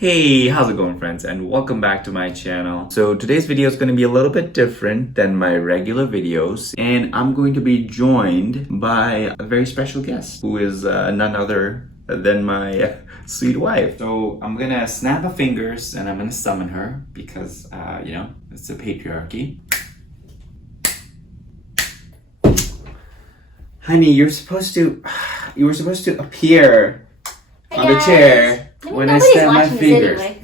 Hey, how's it going, friends, and welcome back to my channel. So today's video is going to be a little bit different than my regular videos, and I'm going to be joined by a very special guest who is none other than my sweet wife. So I'm gonna snap my fingers and I'm gonna summon her because it's the patriarchy. Honey, you were supposed to appear on the chair when I snap my fingers. Anyway.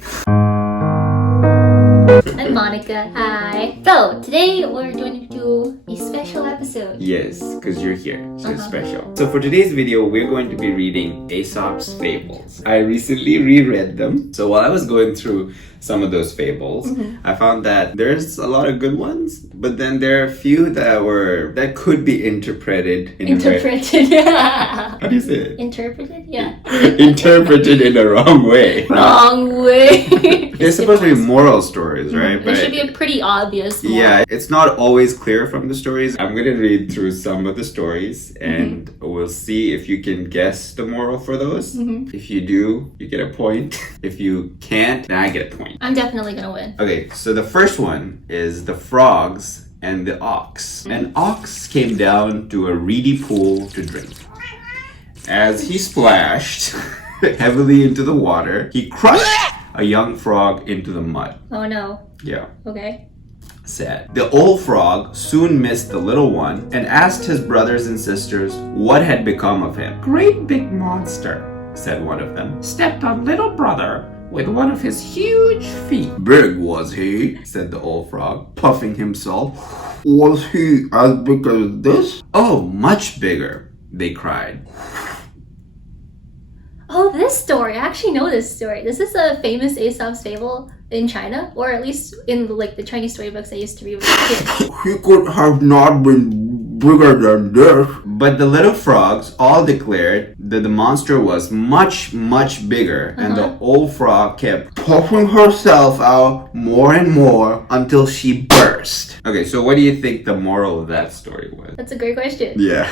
I'm Monica. Hi. So today we're going to do a special episode. Yes, because you're here, so it's special. So for today's video, we're going to be reading Aesop's Fables. I recently reread them. So while I was going through some of those fables, I found that there's a lot of good ones, but then there are a few that could be interpreted in a way. Yeah. How do you say it? Interpreted? Yeah. Interpreted in the wrong way. Wrong way. They're supposed to be moral stories, right? There should be a pretty obvious one. Yeah, it's not always clear from the stories. I'm going to read through some of the stories and we'll see if you can guess the moral for those. If you do, you get a point. If you can't, then I get a point. I'm definitely gonna win. Okay, so the first one is the frogs and the ox. An ox came down to a reedy pool to drink. As he splashed heavily into the water, he crushed a young frog into the mud. Oh no. Yeah. Okay. Sad. The old frog soon missed the little one and asked his brothers and sisters what had become of him. "Great big monster," said one of them, "stepped on little brother with one of his huge feet." "Big was he?" said the old frog, puffing himself. "Was he as big as this?" "Oh, much bigger," they cried. Oh, this story. I actually know this story. This is a famous Aesop's fable in China, or at least in the Chinese storybooks I used to read when I was a kid. "He could have not been bigger than this." But the little frogs all declared that the monster was much, much bigger, and the old frog kept puffing herself out more and more until she burst. Okay, so what do you think the moral of that story was? That's a great question. Yeah.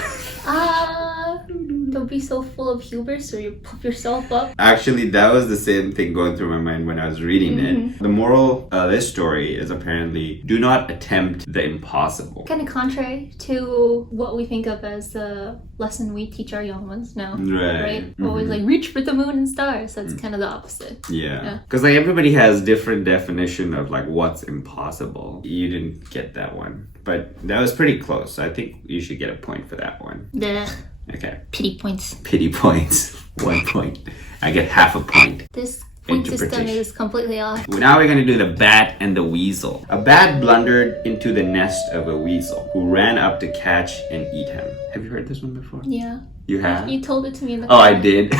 Don't be so full of hubris or you puff yourself up. Actually, that was the same thing going through my mind when I was reading it. The moral of this story is apparently do not attempt the impossible. Kind of contrary to what we think of as the lesson we teach our young ones now. Right? Always like reach for the moon and stars. That's kind of the opposite. Yeah. Because like everybody has different definition of like what's impossible. You didn't get that one. But that was pretty close. I think you should get a point for that one. The Okay. pity points. Pity points. 1 point. I get half a point. This point system is completely off. Now we're going to do the Bat and the Weasel. A bat blundered into the nest of a weasel who ran up to catch and eat him. Have you heard this one before? Yeah. You have? You told it to me in the Oh, I did?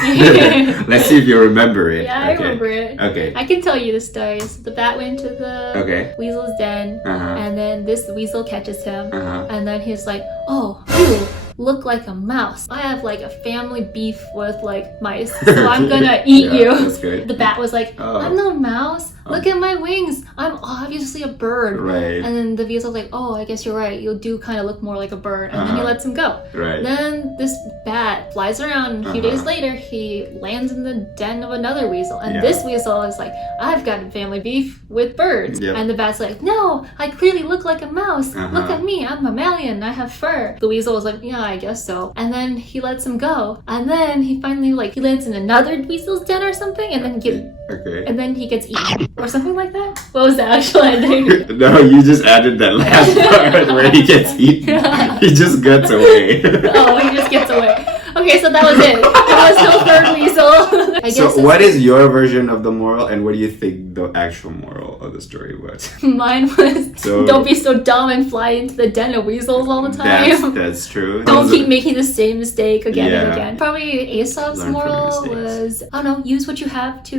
Let's see if you remember it. Yeah, I remember it. Okay. I can tell you the story. So the bat went to the weasel's den, and then this weasel catches him, and then he's like, "Oh, you look like a mouse. I have like a family beef with like mice, so I'm gonna eat you." That's good. The bat was like, "I'm no mouse. Look at my wings. I'm obviously a bird." Right. And then the weasel's like, "Oh, I guess you're right. You do kind of look more like a bird." And then he lets him go. Right. Then this bat flies around, and a few days later, he lands in the den of another weasel. And this weasel is like, "I've got a family beef with birds." And the bat's like, "No, I clearly look like a mouse. Look at me. I'm a mammalian. I have fur." The weasel was like, "Yeah, I guess so." And then he lets him go. And then he finally he lands in another weasel's den or something, and then he gets eaten or something like that. What was the actual ending? No, you just added that last part where he gets eaten. He just gets away. Oh, he just gets away. Okay, so that was it. There was no third weasel. I guess so what is your version of the moral, and what do you think the actual moral of the story was? Mine was don't be so dumb and fly into the den of weasels all the time. That's true. Don't keep making the same mistake again and again. Probably Aesop's moral was, I don't know, use what you have to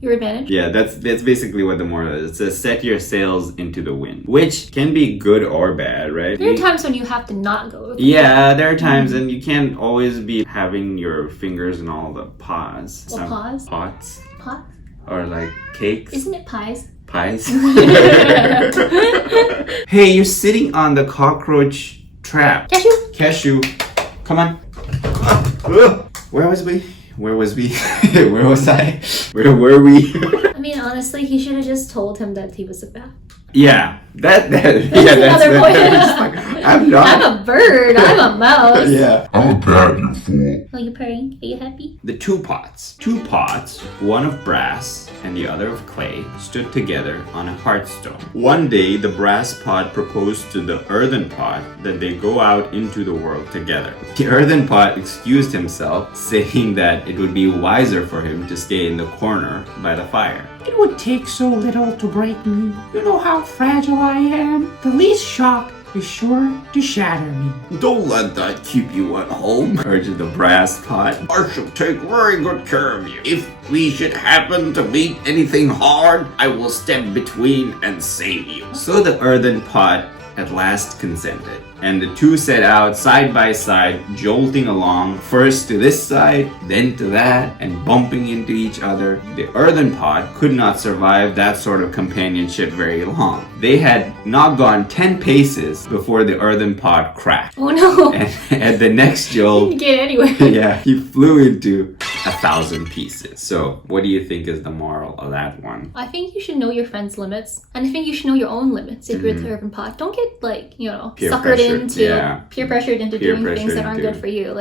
your advantage. Yeah, that's basically what the moral is. It says set your sails into the wind, which can be good or bad, right? There are times when you have to not go. Yeah, there are times, and you can't always be having your fingers in all the pots. Well, pots? Pots. Pots? Or like cakes. Isn't it pies? Pies? Hey, you're sitting on the cockroach trap. Cashew. Come on. Where was we? Where was I? Where were we? honestly, he should have just told him that he was a bat. Yeah, that's another point. Like, I'm a bird. I'm a mouse. Yeah. I'm a bat, you fool. Are you purring? Are you happy? The two pots. Two pots, one of brass and the other of clay, stood together on a hearthstone. One day, the brass pot proposed to the earthen pot that they go out into the world together. The earthen pot excused himself, saying that it would be wiser for him to stay in the corner by the fire. It would take so little to break me. You know how fragile I am. The least shock is sure to shatter me. Don't let that keep you at home, urged the brass pot. I shall take very good care of you. If we should happen to meet anything hard, I will step between and save you. So the earthen pot at last consented, and the two set out side by side, jolting along, first to this side, then to that, and bumping into each other. The earthen pot could not survive that sort of companionship very long. They had not gone 10 paces before the earthen pot cracked. Oh no! And at the next jolt, he didn't get anywhere. yeah, he flew into 1,000 pieces. So, what do you think is the moral of that one? I think you should know your friends' limits, and I think you should know your own limits if you're the urban pot. Don't get peer pressured into doing things that aren't good for you.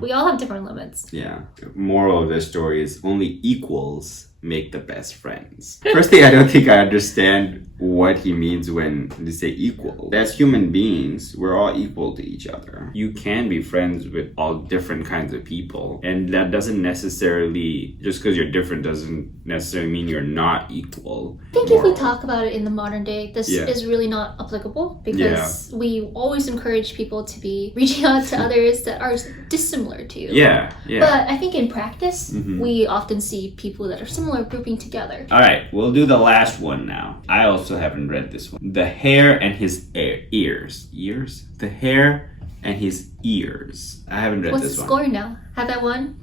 We all have different limits. Yeah. Moral of the story is only equals make the best friends. Firstly, I don't think I understand what he means when they say equal. As human beings, we're all equal to each other. You can be friends with all different kinds of people, and that doesn't necessarily, just because you're different doesn't necessarily mean you're not equal. I think if we talk about it in the modern day, this is really not applicable, because we always encourage people to be reaching out to others that are dissimilar to you. Yeah. But I think in practice, we often see people that are similar grouping together. All right, we'll do the last one now. I also haven't read this one. The hare and his ears. Ears? The hare and his ears. I haven't read this one. What's the score now? Have I won?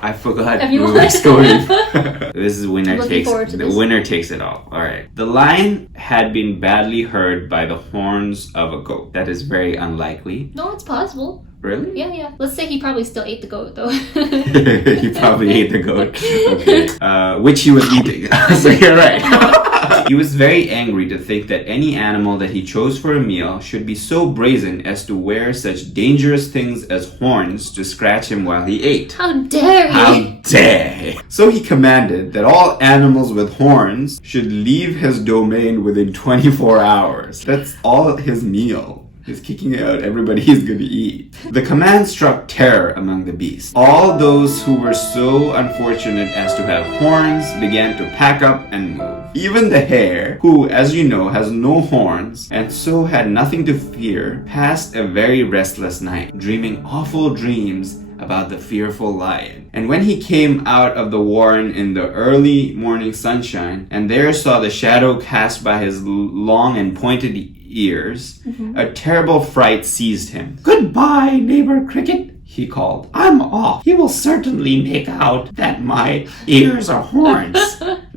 I forgot. Have you won? This is winner takes it all. All right. The lion had been badly hurt by the horns of a goat. That is very unlikely. No, it's possible. Really? Yeah. Let's say he probably still ate the goat, though. He probably ate the goat. Okay. Which he was eating. So you're right. He was very angry to think that any animal that he chose for a meal should be so brazen as to wear such dangerous things as horns to scratch him while he ate. How dare he! How dare he! So he commanded that all animals with horns should leave his domain within 24 hours. That's all his meal. He's kicking out everybody he's going to eat. The command struck terror among the beasts. All those who were so unfortunate as to have horns began to pack up and move. Even the hare, who, as you know, has no horns and so had nothing to fear, passed a very restless night, dreaming awful dreams about the fearful lion. And when he came out of the warren in the early morning sunshine, and there saw the shadow cast by his long and pointed ears, a terrible fright seized him. Goodbye, neighbor Cricket, he called. I'm off. He will certainly make out that my ears are horns.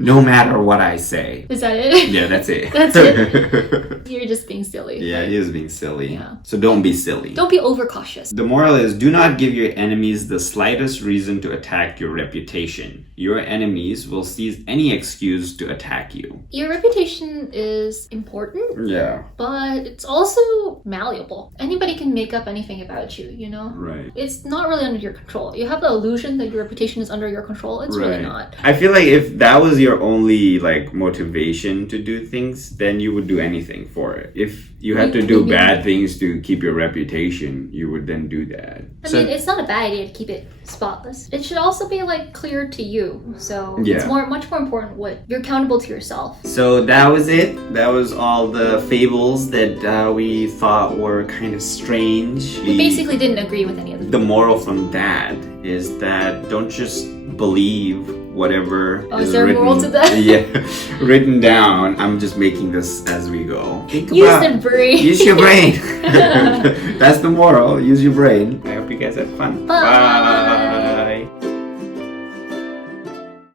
No matter what I say. Is that it? Yeah, that's it. That's it. You're just being silly. Yeah, he is being silly. Yeah. So don't be silly. Don't be overcautious. The moral is, do not give your enemies the slightest reason to attack your reputation. Your enemies will seize any excuse to attack you. Your reputation is important. Yeah. But it's also malleable. Anybody can make up anything about you, you know? Right. It's not really under your control. You have the illusion that your reputation is under your control. It's really not. I feel like if that was your only motivation to do things, then you would do anything for it. If you had to do bad things to keep your reputation, you would then do that. I mean, it's not a bad idea to keep it spotless. It should also be clear to you. So it's much more important what you're accountable to yourself. So that was it. That was all the fables that we thought were kind of strange. We basically didn't agree with any of them. The moral from that is that don't just believe whatever is there written, a moral to that? Written down. I'm just making this as we go. Use your brain. Use your brain. That's the moral. Use your brain. I hope you guys had fun. Bye.